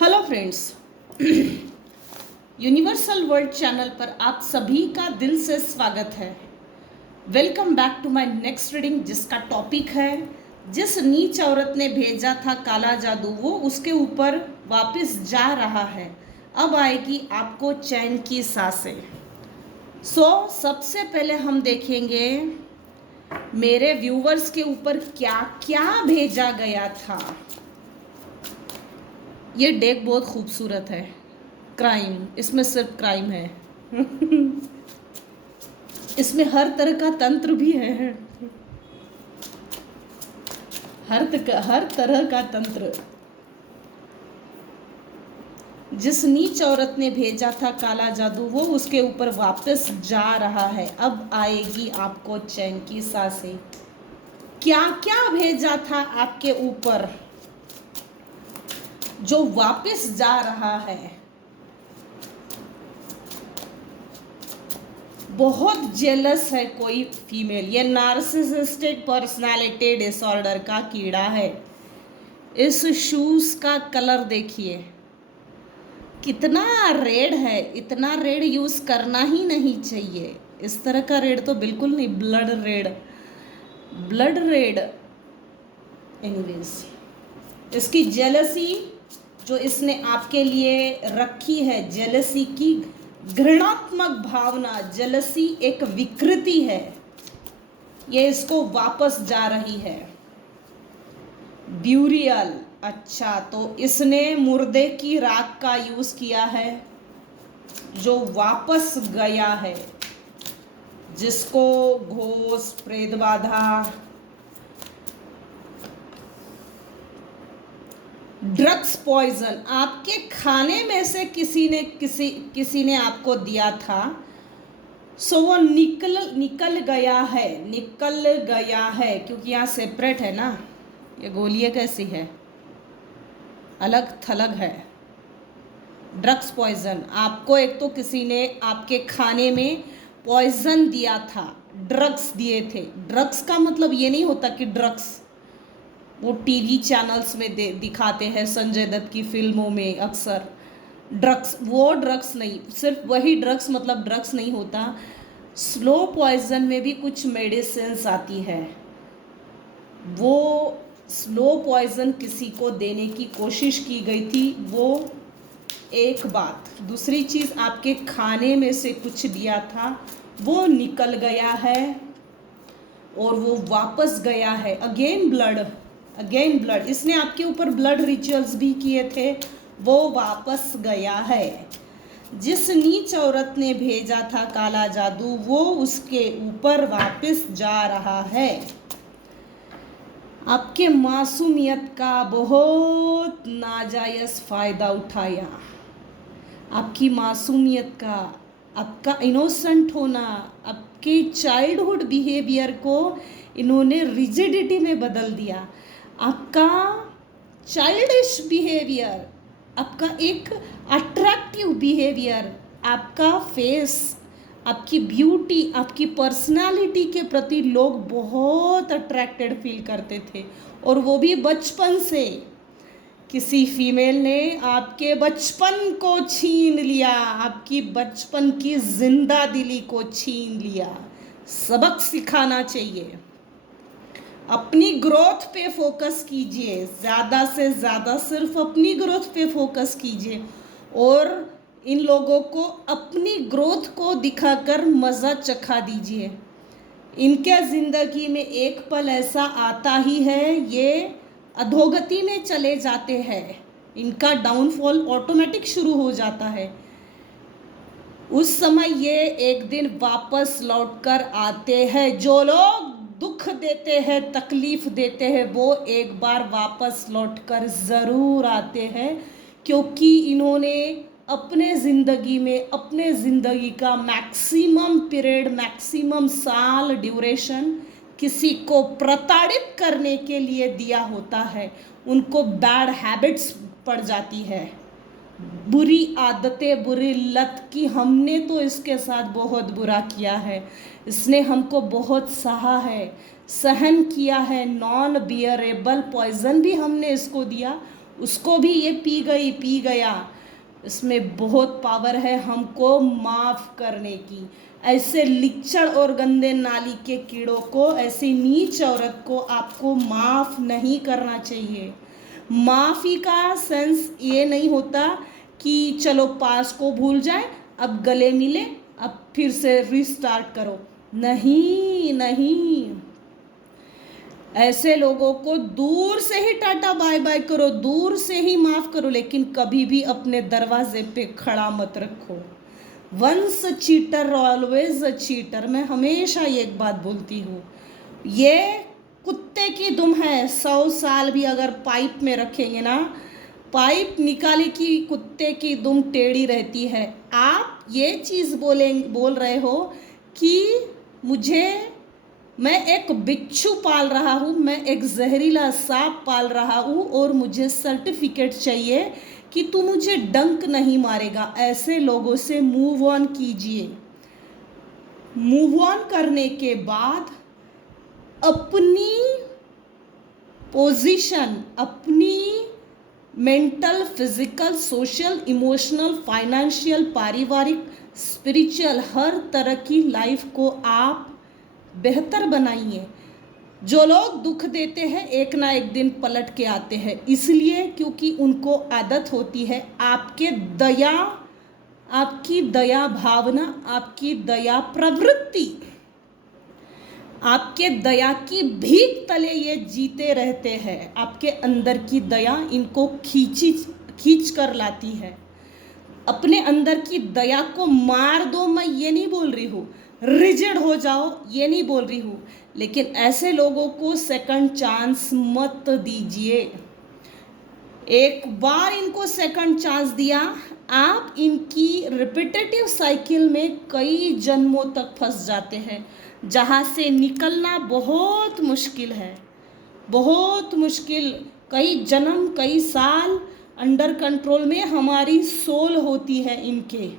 Hello friends, universal world channel पर आप सभी का दिल से स्वागत है। Welcome back to my next reading, जिसका टॉपिक है जिस नीच औरत ने भेजा था काला जादू वो उसके ऊपर वापस जा रहा है, अब आएगी आपको चैन की सांसें। सबसे पहले हम देखेंगे मेरे व्यूवर्स के ऊपर क्या क्या भेजा गया था। ये डेक बहुत खूबसूरत है। क्राइम, इसमें सिर्फ क्राइम है। इसमें हर तरह का तंत्र भी है। हर तरह का तंत्र। जिस नीच औरत ने भेजा था काला जादू वो उसके ऊपर वापस जा रहा है, अब आएगी आपको चैन की सांसें। क्या क्या भेजा था आपके ऊपर जो वापस जा रहा है। बहुत जेलस है कोई फीमेल। ये नार्सिसिस्टिक पर्सनालिटी डिसऑर्डर का कीड़ा है। इस शूज का कलर देखिए कितना रेड है। इतना रेड यूज करना ही नहीं चाहिए। इस तरह का रेड तो बिल्कुल नहीं। Blood red, blood red. Anyways, इसकी जेलसी जो इसने आपके लिए रखी है, जेलसी की घृणात्मक भावना। जेलसी एक विकृति है, ये इसको वापस जा रही है। ब्यूरियल, अच्छा, तो इसने मुर्दे की राख का यूज किया है जो वापस गया है, जिसको घोष प्रेत बाधा, ड्रग्स पॉइजन आपके खाने में से किसी ने आपको दिया था। वो निकल गया है क्योंकि यहाँ सेपरेट है ना। ये गोलियां कैसी है, अलग थलग है। ड्रग्स पॉइजन, आपको एक तो किसी ने आपके खाने में पॉइजन दिया था, ड्रग्स दिए थे। ड्रग्स का मतलब ये नहीं होता कि ड्रग्स वो टीवी चैनल्स में दिखाते हैं, संजय दत्त की फिल्मों में अक्सर ड्रग्स, वो ड्रग्स नहीं। सिर्फ वही ड्रग्स मतलब ड्रग्स नहीं होता। स्लो पॉइजन में भी कुछ मेडिसिन्स आती है। वो स्लो पॉइजन किसी को देने की कोशिश की गई थी, वो एक बात। दूसरी चीज़, आपके खाने में से कुछ दिया था, वो निकल गया है और वो वापस गया है। अगेन ब्लड, इसने आपके ऊपर ब्लड रिचुअल्स भी किए थे, वो वापस गया है। जिस नीच औरत ने भेजा था काला जादू वो उसके ऊपर वापस जा रहा है। आपके मासूमियत का बहुत नाजायज फायदा उठाया। आपकी मासूमियत का, आपका इनोसेंट होना, आपके चाइल्डहुड बिहेवियर को इन्होंने रिजिडिटी में बदल दिया। आपका चाइल्डिश बिहेवियर, आपका एक अट्रैक्टिव बिहेवियर, आपका फेस, आपकी ब्यूटी, आपकी पर्सनालिटी के प्रति लोग बहुत अट्रैक्टेड फील करते थे, और वो भी बचपन से। किसी फीमेल ने आपके बचपन को छीन लिया, आपकी बचपन की जिंदा दिली को छीन लिया। सबक सिखाना चाहिए। अपनी ग्रोथ पे फोकस कीजिए, ज़्यादा से ज़्यादा सिर्फ अपनी ग्रोथ पे फोकस कीजिए, और इन लोगों को अपनी ग्रोथ को दिखाकर मज़ा चखा दीजिए। इनके ज़िंदगी में एक पल ऐसा आता ही है, ये अधोगति में चले जाते हैं। इनका डाउनफॉल ऑटोमेटिक शुरू हो जाता है। उस समय ये एक दिन वापस लौटकर आते हैं। जो लोग दुख देते हैं, तकलीफ देते हैं, वो एक बार वापस लौटकर ज़रूर आते हैं, क्योंकि इन्होंने अपने ज़िंदगी में अपने ज़िंदगी का मैक्सिमम पीरियड, मैक्सिमम साल ड्यूरेशन किसी को प्रताड़ित करने के लिए दिया होता है। उनको बैड हैबिट्स पड़ जाती है, बुरी आदतें, बुरी लत की। हमने तो इसके साथ बहुत बुरा किया है, इसने हमको बहुत सहा है, सहन किया है। नॉन बियरेबल पॉइजन भी हमने इसको दिया, उसको भी ये पी गई पी गया। इसमें बहुत पावर है हमको माफ़ करने की। ऐसे लिच्चड़ और गंदे नाली के कीड़ों को, ऐसी नीच औरत को आपको माफ़ नहीं करना चाहिए। माफ़ी का सेंस ये नहीं होता कि चलो पास को भूल जाए, अब गले मिले, अब फिर से रिस्टार्ट करो। नहीं नहीं, ऐसे लोगों को दूर से ही टाटा बाय बाय करो, दूर से ही माफ़ करो, लेकिन कभी भी अपने दरवाजे पे खड़ा मत रखो। Once cheater always a cheater. मैं हमेशा ये एक बात बोलती हूँ, ये कुत्ते की दुम है। 100 साल भी अगर पाइप में रखेंगे ना, पाइप निकाली कि कुत्ते की दुम टेढ़ी रहती है। आप ये चीज़ बोल रहे हो कि मैं एक बिच्छू पाल रहा हूँ, मैं एक जहरीला सांप पाल रहा हूँ और मुझे सर्टिफिकेट चाहिए कि तू मुझे डंक नहीं मारेगा। ऐसे लोगों से मूव ऑन कीजिए। मूव ऑन करने के बाद अपनी पोजीशन, अपनी mental, physical, social, emotional, financial, पारिवारिक, स्पिरिचुअल, हर तरह की लाइफ को आप बेहतर बनाइए। जो लोग दुख देते हैं एक ना एक दिन पलट के आते हैं, इसलिए क्योंकि उनको आदत होती है आपकी दया भावना, आपकी दया प्रवृत्ति, आपके दया की भीख तले ये जीते रहते हैं। आपके अंदर की दया इनको खींच कर लाती है। अपने अंदर की दया को मार दो, मैं ये नहीं बोल रही हूँ, रिजिड हो जाओ ये नहीं बोल रही हूँ, लेकिन ऐसे लोगों को सेकंड चांस मत दीजिए। एक बार इनको सेकंड चांस दिया, आप इनकी रिपीटेटिव साइकिल में कई जन्मों तक फंस जाते हैं, जहाँ से निकलना बहुत मुश्किल है, बहुत मुश्किल। कई जन्म, कई साल अंडर कंट्रोल में हमारी सोल होती है इनके,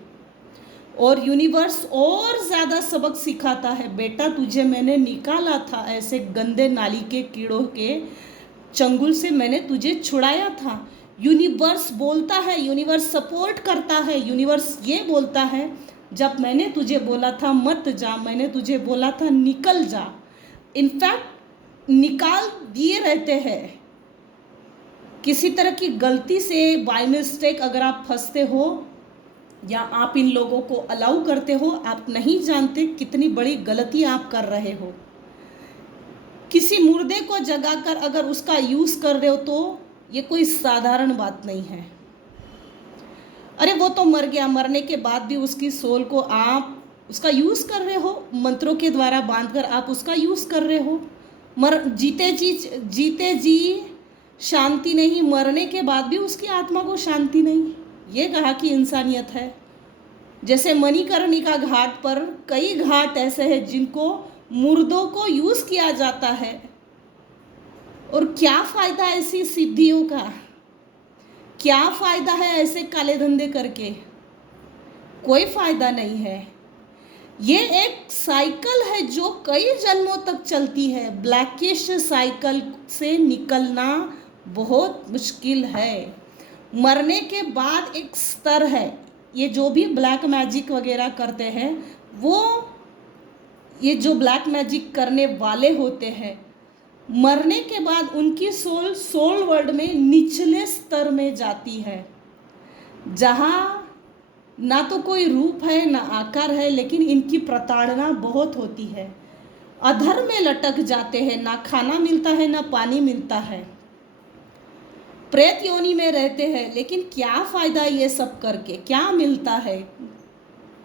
और यूनिवर्स और ज़्यादा सबक सिखाता है। बेटा तुझे मैंने निकाला था, ऐसे गंदे नाली के कीड़ों के चंगुल से मैंने तुझे छुड़ाया था। यूनिवर्स बोलता है, यूनिवर्स सपोर्ट करता है, यूनिवर्स ये बोलता है जब मैंने तुझे बोला था मत जा, मैंने तुझे बोला था निकल जा, इनफैक्ट निकाल दिए रहते हैं। किसी तरह की गलती से बाय मिस्टेक अगर आप फंसते हो या आप इन लोगों को अलाउ करते हो, आप नहीं जानते कितनी बड़ी गलती आप कर रहे हो। किसी मुर्दे को जगाकर अगर उसका यूज़ कर रहे हो तो ये कोई साधारण बात नहीं है। अरे वो तो मर गया, मरने के बाद भी उसकी सोल को आप उसका यूज़ कर रहे हो, मंत्रों के द्वारा बांधकर आप उसका यूज़ कर रहे हो। जीते जी शांति नहीं, मरने के बाद भी उसकी आत्मा को शांति नहीं। ये कहा कि इंसानियत है। जैसे मणिकर्णिका घाट पर कई घाट ऐसे हैं जिनको मुर्दों को यूज़ किया जाता है, और क्या फ़ायदा ऐसी सिद्धियों का, क्या फ़ायदा है ऐसे काले धंधे करके? कोई फ़ायदा नहीं है। ये एक साइकिल है जो कई जन्मों तक चलती है। ब्लैकिश साइकिल से निकलना बहुत मुश्किल है। मरने के बाद एक स्तर है, ये जो भी ब्लैक मैजिक वगैरह करते हैं, वो ये जो ब्लैक मैजिक करने वाले होते हैं, मरने के बाद उनकी सोल वर्ल्ड में निचले स्तर में जाती है, जहाँ ना तो कोई रूप है ना आकार है, लेकिन इनकी प्रताड़ना बहुत होती है। अधर में लटक जाते हैं, ना खाना मिलता है ना पानी मिलता है, प्रेत योनि में रहते हैं। लेकिन क्या फ़ायदा ये सब करके, क्या मिलता है,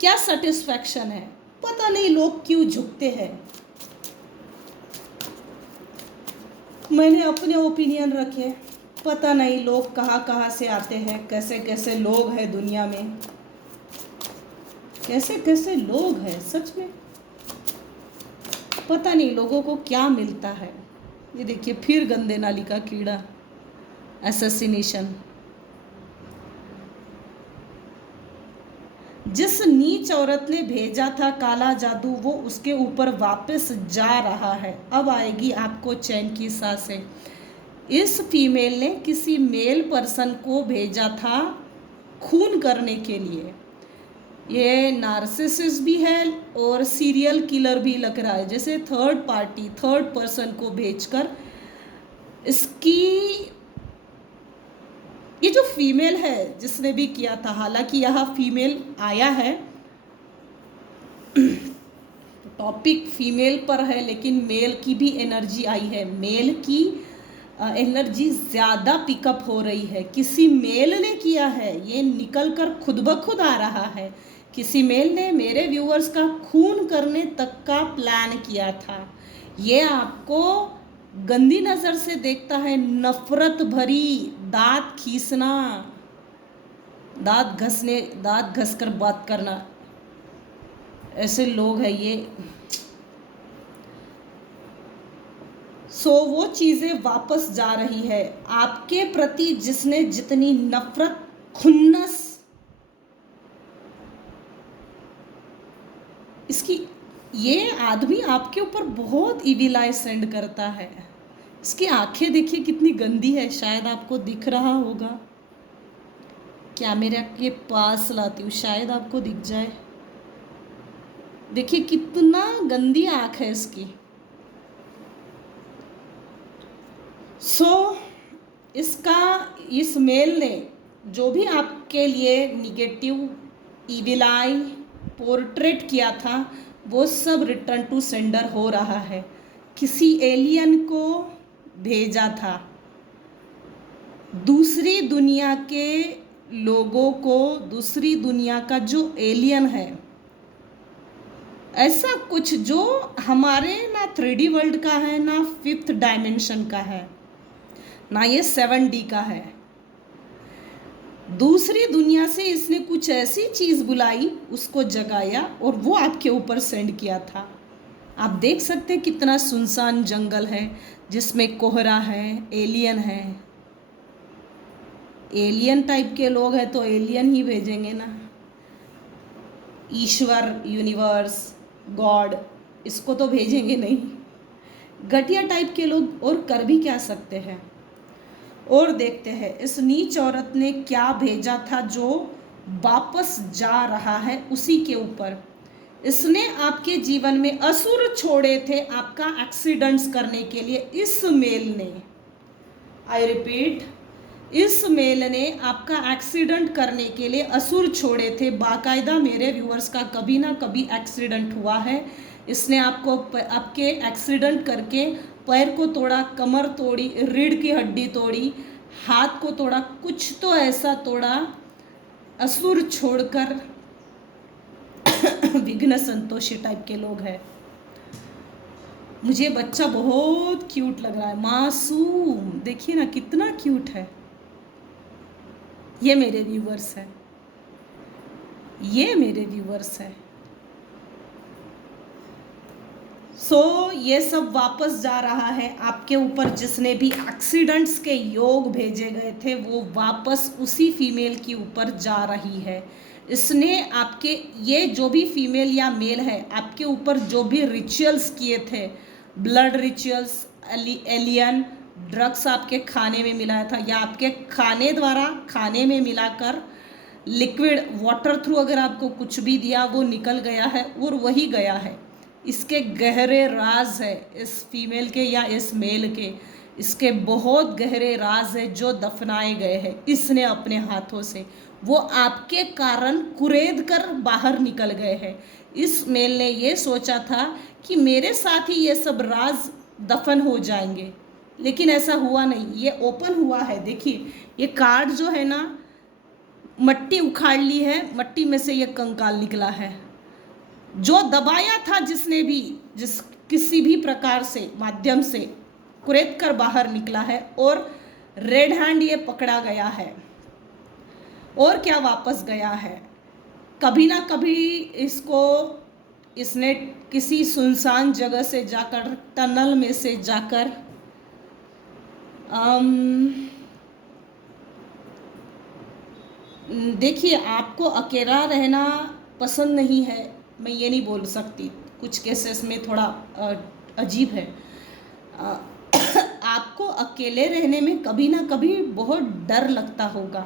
क्या सेटिस्फैक्शन है? पता नहीं लोग क्यों झुकते हैं। मैंने अपने ओपिनियन रखे, पता नहीं लोग कहाँ कहाँ से आते हैं, कैसे कैसे लोग हैं दुनिया में, कैसे कैसे लोग हैं सच में। पता नहीं लोगों को क्या मिलता है। ये देखिए फिर गंदे नाली का कीड़ा, असैसिनेशन। जिस नीच औरत ने भेजा था काला जादू, वो उसके ऊपर वापस जा रहा है। अब आएगी आपको चैन की सांसें। इस फीमेल ने किसी मेल पर्सन को भेजा था खून करने के लिए। ये नार्सिसिस्ट भी है और सीरियल किलर भी लग रहा है, जैसे थर्ड पार्टी, थर्ड पर्सन को भेजकर इसकी, ये जो फीमेल है जिसने भी किया था, हालांकि यह फीमेल आया है, टॉपिक फीमेल पर है, लेकिन मेल की भी एनर्जी आई है। मेल की एनर्जी ज़्यादा पिकअप हो रही है। किसी मेल ने किया है, ये निकल कर खुद ब खुद आ रहा है। किसी मेल ने मेरे व्यूअर्स का खून करने तक का प्लान किया था। ये आपको गंदी नज़र से देखता है, नफरत भरी, दांत खींचना, दांत घसकर बात करना, ऐसे लोग हैं ये। वो चीज़ें वापस जा रही है आपके प्रति, जिसने जितनी नफरत, खुन्नस, इसकी, ये आदमी आपके ऊपर बहुत इविल आई सेंड करता है। इसकी आंखें देखिए कितनी गंदी है, शायद आपको दिख रहा होगा। कैमरा के पास लाती हूँ, शायद आपको दिख जाए। देखिए कितना गंदी आँख है इसकी। इस मेल ने जो भी आपके लिए निगेटिव इविल आई पोर्ट्रेट किया था, वो सब रिटर्न टू सेंडर हो रहा है। किसी एलियन को भेजा था, दूसरी दुनिया के लोगों को, दूसरी दुनिया का जो एलियन है, ऐसा कुछ जो हमारे ना 3D वर्ल्ड का है, ना 5th डायमेंशन का है, ना ये 7D का है। दूसरी दुनिया से इसने कुछ ऐसी चीज़ बुलाई, उसको जगाया और वो आपके ऊपर सेंड किया था। आप देख सकते हैं कितना सुनसान जंगल है, जिसमें कोहरा है, एलियन है। एलियन टाइप के लोग हैं तो एलियन ही भेजेंगे ना। ईश्वर, यूनिवर्स, गॉड, इसको तो भेजेंगे नहीं। घटिया टाइप के लोग और कर भी क्या सकते हैं। और देखते हैं इस नीच औरत ने क्या भेजा था जो वापस जा रहा है उसी के ऊपर। इसने आपके जीवन में असुर छोड़े थे आपका एक्सीडेंट्स करने के लिए। इस मेल ने, आई रिपीट, इस मेल ने आपका एक्सीडेंट करने के लिए असुर छोड़े थे। बाकायदा मेरे व्यूअर्स का कभी ना कभी एक्सीडेंट हुआ है। इसने आपके एक्सीडेंट करके पैर को तोड़ा, कमर तोड़ी, रीढ़ की हड्डी तोड़ी, हाथ को तोड़ा, कुछ तो ऐसा तोड़ा, असुर छोड़कर विघ्न संतोषी टाइप के लोग हैं। मुझे बच्चा बहुत क्यूट लग रहा है, मासूम, देखिए ना कितना क्यूट है। ये मेरे व्यूवर्स हैं, ये मेरे व्यूवर्स हैं। ये सब वापस जा रहा है आपके ऊपर। जिसने भी एक्सीडेंट्स के योग भेजे गए थे, वो वापस उसी फीमेल के ऊपर जा रही है। इसने आपके, ये जो भी फीमेल या मेल है, आपके ऊपर जो भी रिचुअल्स किए थे, ब्लड रिचुअल्स, एलियन, ड्रग्स आपके खाने में मिलाया था, या आपके खाने द्वारा खाने में मिलाकर लिक्विड वाटर थ्रू अगर आपको कुछ भी दिया, वो निकल गया है और वही गया है। इसके गहरे राज है इस फीमेल के या इस मेल के, इसके बहुत गहरे राज है जो दफनाए गए हैं इसने अपने हाथों से। वो आपके कारण कुरेद कर बाहर निकल गए हैं। इस मेल ने ये सोचा था कि मेरे साथ ही ये सब राज दफन हो जाएंगे, लेकिन ऐसा हुआ नहीं। ये ओपन हुआ है। देखिए ये कार्ड जो है ना, मट्टी उखाड़ ली है, मट्टी में से ये कंकाल निकला है। जो दबाया था जिसने भी, जिस किसी भी प्रकार से माध्यम से कुरेद कर बाहर निकला है, और रेड हैंड ये पकड़ा गया है। और क्या वापस गया है, कभी ना कभी इसने किसी सुनसान जगह से जाकर, टनल में से जाकर, देखिए आपको अकेला रहना पसंद नहीं है, मैं ये नहीं बोल सकती, कुछ केसेस में थोड़ा अजीब है। आप आपको अकेले रहने में कभी ना कभी बहुत डर लगता होगा,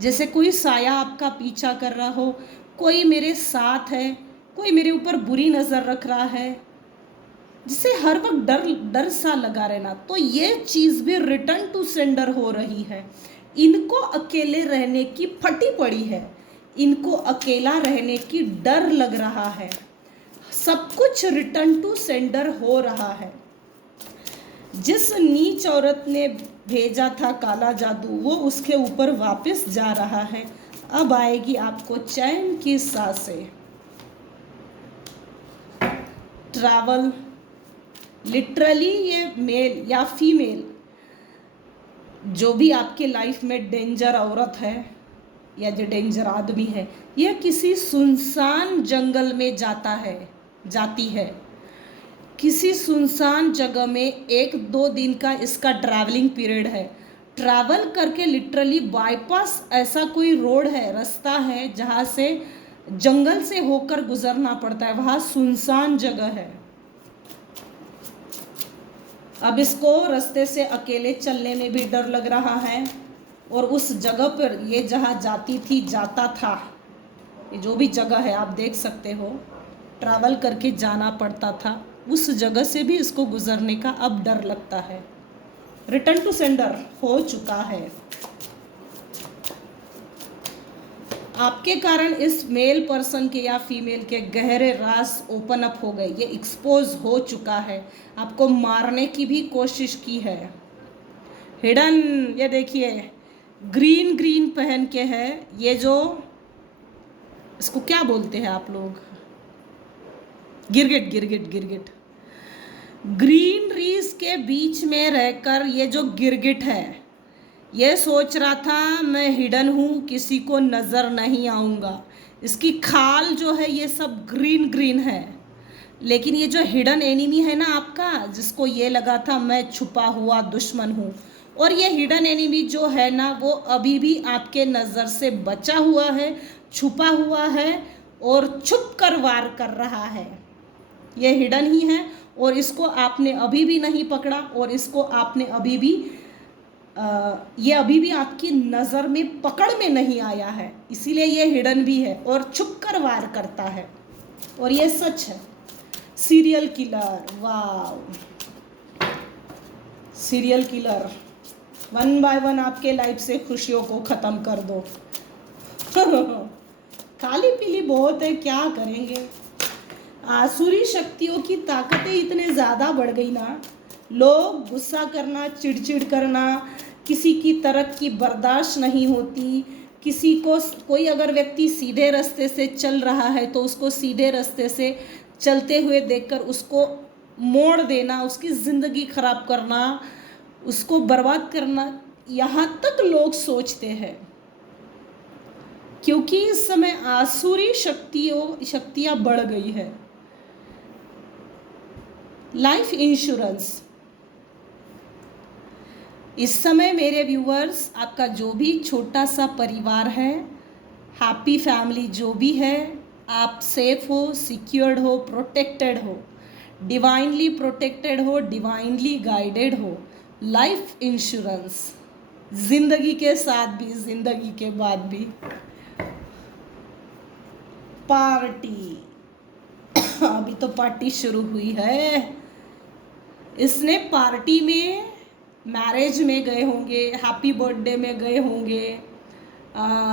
जैसे कोई साया आपका पीछा कर रहा हो, कोई मेरे साथ है, कोई मेरे ऊपर बुरी नज़र रख रहा है, जिसे हर वक्त डर डर सा लगा रहना। तो ये चीज़ भी रिटर्न टू सेंडर हो रही है। इनको अकेले रहने की फटी पड़ी है, इनको अकेला रहने की डर लग रहा है, सब कुछ रिटर्न टू सेंडर हो रहा है। जिस नीच औरत ने भेजा था काला जादू, वो उसके ऊपर वापस जा रहा है। अब आएगी आपको चैन की सांसें। ट्रैवल, लिटरली ये मेल या फीमेल जो भी आपके लाइफ में डेंजर औरत है या जो डेंजर आदमी है, यह किसी सुनसान जंगल में जाती है। किसी सुनसान जगह में 1-2 दिन का इसका ट्रैवलिंग पीरियड है। ट्रैवल करके लिटरली बाईपास ऐसा कोई रोड है, रास्ता है, जहाँ से जंगल से होकर गुजरना पड़ता है, वहाँ सुनसान जगह है। अब इसको रास्ते से अकेले चलने में भी डर लग रहा है, और उस जगह पर ये जहाँ जाता था, ये जो भी जगह है आप देख सकते हो, ट्रैवल करके जाना पड़ता था, उस जगह से भी इसको गुजरने का अब डर लगता है। रिटर्न टू सेंडर हो चुका है। आपके कारण इस मेल पर्सन के या फीमेल के गहरे राज ओपन अप हो गए, ये एक्सपोज हो चुका है, आपको मारने की भी कोशिश की है। हिडन, ये देखिए ग्रीन पहन के है, ये जो इसको क्या बोलते हैं आप लोग, गिरगिट। ग्रीनरीज के बीच में रहकर ये जो गिरगिट है, ये सोच रहा था मैं हिडन हूँ, किसी को नज़र नहीं आऊँगा। इसकी खाल जो है ये सब ग्रीन है, लेकिन ये जो हिडन एनिमी है ना आपका, जिसको ये लगा था मैं छुपा हुआ दुश्मन हूँ, और ये हिडन एनिमी जो है ना, वो अभी भी आपके नज़र से बचा हुआ है, छुपा हुआ है, और छुप कर वार कर रहा है। ये हिडन ही है, और इसको आपने अभी भी नहीं पकड़ा, और इसको आपने अभी भी ये अभी भी आपकी नज़र में पकड़ में नहीं आया है, इसीलिए ये हिडन भी है और छुप कर वार करता है, और ये सच है। सीरियल किलर, वाव, सीरियल किलर 1 बाय 1 आपके लाइफ से खुशियों को ख़त्म कर दो। खाली पीली बहुत है, क्या करेंगे। आसुरी शक्तियों की ताकतें इतने ज़्यादा बढ़ गई ना, लोग गुस्सा करना, चिड़चिड़ करना, किसी की तरक्की बर्दाश्त नहीं होती। किसी को, कोई अगर व्यक्ति सीधे रास्ते से चल रहा है तो उसको सीधे रास्ते से चलते हुए देखकर उसको मोड़ देना, उसकी ज़िंदगी खराब करना, उसको बर्बाद करना, यहाँ तक लोग सोचते हैं। क्योंकि इस समय आसुरी शक्तियाँ बढ़ गई है। लाइफ इंश्योरेंस, इस समय मेरे व्यूअर्स, आपका जो भी छोटा सा परिवार है, हैप्पी फैमिली जो भी है, आप सेफ हो, सिक्योर्ड हो, प्रोटेक्टेड हो, डिवाइनली प्रोटेक्टेड हो, डिवाइनली गाइडेड हो। लाइफ इंश्योरेंस, जिंदगी के साथ भी, जिंदगी के बाद भी। पार्टी, अभी तो पार्टी शुरू हुई है। इसने पार्टी में, मैरिज में गए होंगे, हैप्पी बर्थडे में गए होंगे,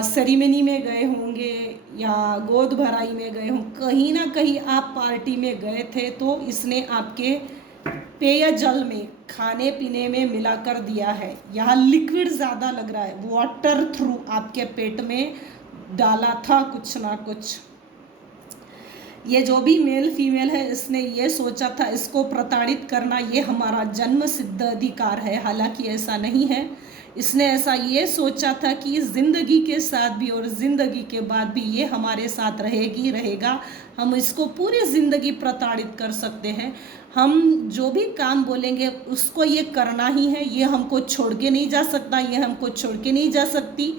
सेरेमनी में गए होंगे, या गोद भराई में गए हों, कहीं ना कहीं आप पार्टी में गए थे, तो इसने आपके पेयजल में, खाने पीने में मिलाकर दिया है। यहाँ लिक्विड ज़्यादा लग रहा है, वाटर थ्रू आपके पेट में डाला था कुछ ना कुछ। ये जो भी मेल फीमेल है, इसने ये सोचा था इसको प्रताड़ित करना ये हमारा जन्म सिद्ध अधिकार है, हालांकि ऐसा नहीं है। इसने ऐसा ये सोचा था कि ज़िंदगी के साथ भी और ज़िंदगी के बाद भी ये हमारे साथ रहेगा, हम इसको पूरी ज़िंदगी प्रताड़ित कर सकते हैं। हम जो भी काम बोलेंगे उसको ये करना ही है, ये हमको छोड़ के नहीं जा सकता, ये हमको छोड़ के नहीं जा सकती।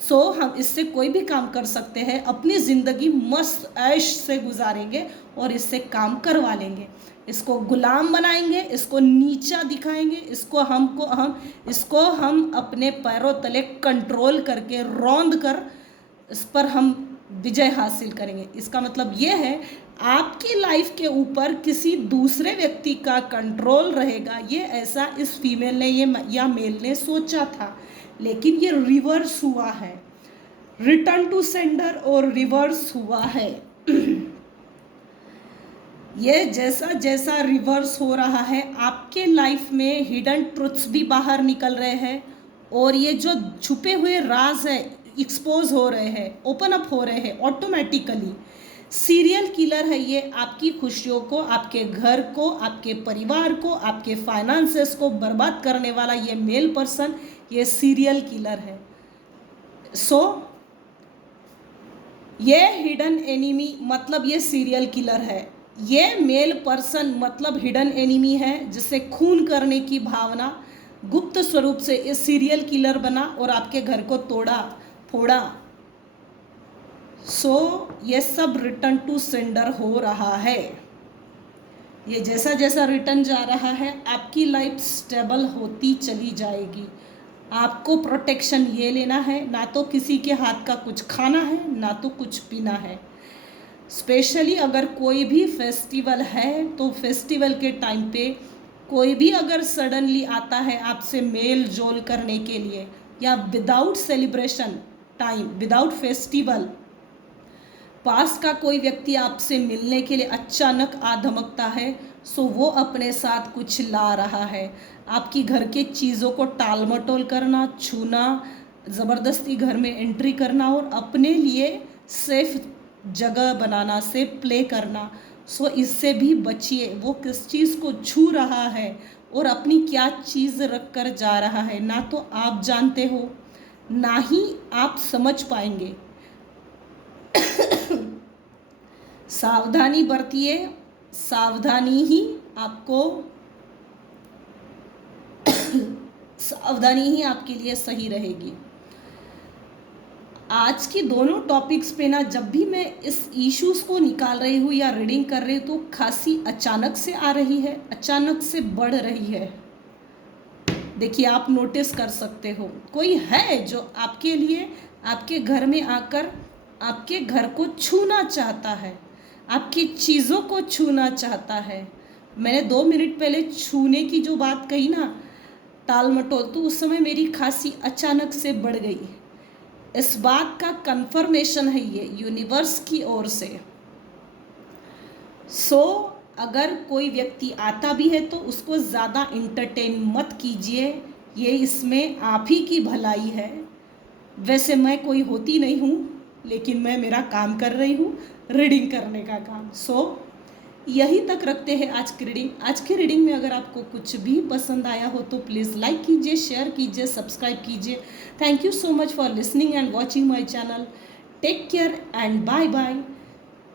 हम इससे कोई भी काम कर सकते हैं, अपनी ज़िंदगी मस्त ऐश से गुजारेंगे और इससे काम करवा लेंगे। इसको गुलाम बनाएंगे, इसको नीचा दिखाएंगे, इसको हम अपने पैरों तले कंट्रोल करके रौंद कर इस पर हम विजय हासिल करेंगे। इसका मतलब ये है आपकी लाइफ के ऊपर किसी दूसरे व्यक्ति का कंट्रोल रहेगा। ये ऐसा इस फीमेल ने या मेल ने सोचा था, लेकिन ये रिवर्स हुआ है, रिटर्न टू सेंडर और रिवर्स हुआ है। ये जैसा जैसा रिवर्स हो रहा है आपके लाइफ में हिडन ट्रुथ्स भी बाहर निकल रहे हैं और ये जो छुपे हुए राज है एक्सपोज हो रहे हैं, ओपन अप हो रहे हैं ऑटोमेटिकली। सीरियल किलर है ये, आपकी खुशियों को, आपके घर को, आपके परिवार को, आपके फाइनेंसेस को बर्बाद करने वाला ये मेल पर्सन, ये सीरियल किलर है। ये हिडन एनिमी मतलब ये सीरियल किलर है। ये मेल पर्सन मतलब हिडन एनिमी है, जिससे खून करने की भावना गुप्त स्वरूप से इस सीरियल किलर बना और आपके घर को तोड़ा फोड़ा। ये सब रिटर्न टू सेंडर हो रहा है। ये जैसा जैसा रिटर्न जा रहा है आपकी लाइफ स्टेबल होती चली जाएगी। आपको प्रोटेक्शन ये लेना है, ना तो किसी के हाथ का कुछ खाना है, ना तो कुछ पीना है। स्पेशली अगर कोई भी फेस्टिवल है तो फेस्टिवल के टाइम पे कोई भी अगर सडनली आता है आपसे मेल जोल करने के लिए, या without celebration time, without festival, पास का कोई व्यक्ति आपसे मिलने के लिए अचानक आ धमकता है, वो अपने साथ कुछ ला रहा है। आपकी घर के चीज़ों को टाल मटोल करना, छूना, ज़बरदस्ती घर में एंट्री करना और अपने लिए सेफ जगह बनाना, सेफ प्ले करना। इससे भी बचिए। वो किस चीज़ को छू रहा है और अपनी क्या चीज़ रख कर जा रहा है, ना तो आप जानते हो, ना ही आप समझ पाएंगे। सावधानी बरतिए, सावधानी ही आपके लिए सही रहेगी। आज की दोनों टॉपिक्स पे ना, जब भी मैं इस इश्यूज़ को निकाल रही हूँ या रीडिंग कर रही हूँ तो खासी अचानक से आ रही है, अचानक से बढ़ रही है। देखिए, आप नोटिस कर सकते हो कोई है जो आपके लिए आपके घर में आकर आपके घर को छूना चाहता है, आपकी चीज़ों को छूना चाहता है। मैंने 2 मिनट पहले छूने की जो बात कही ना, टाल मटोल, तो उस समय मेरी खांसी अचानक से बढ़ गई। इस बात का कंफर्मेशन है ये यूनिवर्स की ओर से। अगर कोई व्यक्ति आता भी है तो उसको ज़्यादा इंटरटेन मत कीजिए, ये इसमें आप ही की भलाई है। वैसे मैं कोई होती नहीं हूँ, लेकिन मैं मेरा काम कर रही हूँ, रीडिंग करने का काम। यही तक रखते हैं आज की रीडिंग। आज की रीडिंग में अगर आपको कुछ भी पसंद आया हो तो प्लीज़ लाइक कीजिए, शेयर कीजिए, सब्सक्राइब कीजिए। Thank you so much for listening and watching my channel. Take care and bye bye.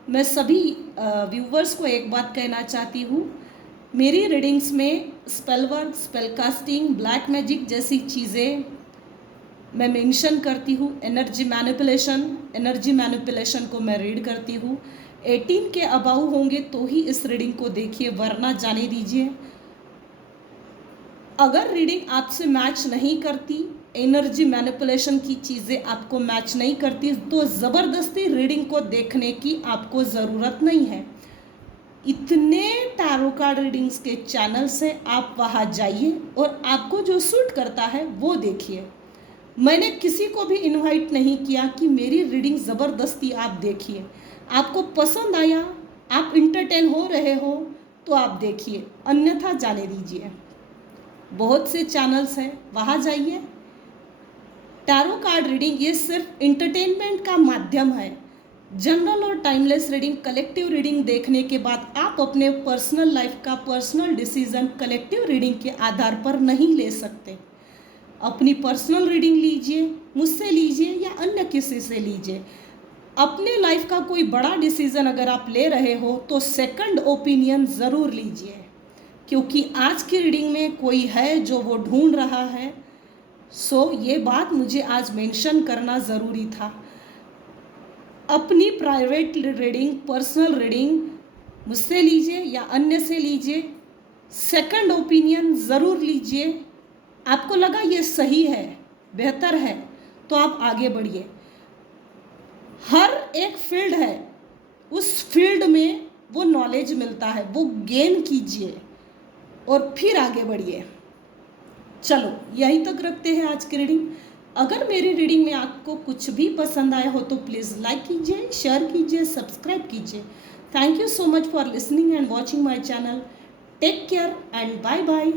मैं सभी व्यूवर्स को एक बात कहना चाहती हूँ, मेरी रीडिंग्स में spell work, spell casting, black magic जैसी चीज़ें मैं मेंशन करती हूँ। एनर्जी मैनिपुलेशन को मैं रीड करती हूँ। 18 के अबाउ होंगे तो ही इस रीडिंग को देखिए, वरना जाने दीजिए। अगर रीडिंग आपसे मैच नहीं करती, एनर्जी मैनिपुलेशन की चीज़ें आपको मैच नहीं करती, तो ज़बरदस्ती रीडिंग को देखने की आपको ज़रूरत नहीं है। इतने टैरो कार्ड रीडिंग्स के चैनल से आप वहाँ जाइए और आपको जो सूट करता है वो देखिए। मैंने किसी को भी इनवाइट नहीं किया कि मेरी रीडिंग ज़बरदस्ती आप देखिए। आपको पसंद आया, आप इंटरटेन हो रहे हो तो आप देखिए, अन्यथा जाने दीजिए। बहुत से चैनल्स हैं, वहाँ जाइए। टैरो कार्ड रीडिंग ये सिर्फ इंटरटेनमेंट का माध्यम है। जनरल और टाइमलेस रीडिंग, कलेक्टिव रीडिंग देखने के बाद आप अपने पर्सनल लाइफ का पर्सनल डिसीजन कलेक्टिव रीडिंग के आधार पर नहीं ले सकते। अपनी पर्सनल रीडिंग लीजिए, मुझसे लीजिए या अन्य किसी से लीजिए। अपने लाइफ का कोई बड़ा डिसीजन अगर आप ले रहे हो तो सेकंड ओपिनियन ज़रूर लीजिए, क्योंकि आज की रीडिंग में कोई है जो वो ढूंढ रहा है। सो ये बात मुझे आज मेंशन करना ज़रूरी था। अपनी प्राइवेट रीडिंग, पर्सनल रीडिंग मुझसे लीजिए या अन्य से लीजिए, सेकंड ओपिनियन ज़रूर लीजिए। आपको लगा ये सही है, बेहतर है, तो आप आगे बढ़िए। हर एक फील्ड है, उस फील्ड में वो नॉलेज मिलता है, वो गेन कीजिए और फिर आगे बढ़िए। चलो यहीं तक रखते हैं आज की रीडिंग। अगर मेरी रीडिंग में आपको कुछ भी पसंद आया हो तो प्लीज़ लाइक कीजिए, शेयर कीजिए, सब्सक्राइब कीजिए। Thank you so much for listening and watching my channel. Take care and bye bye.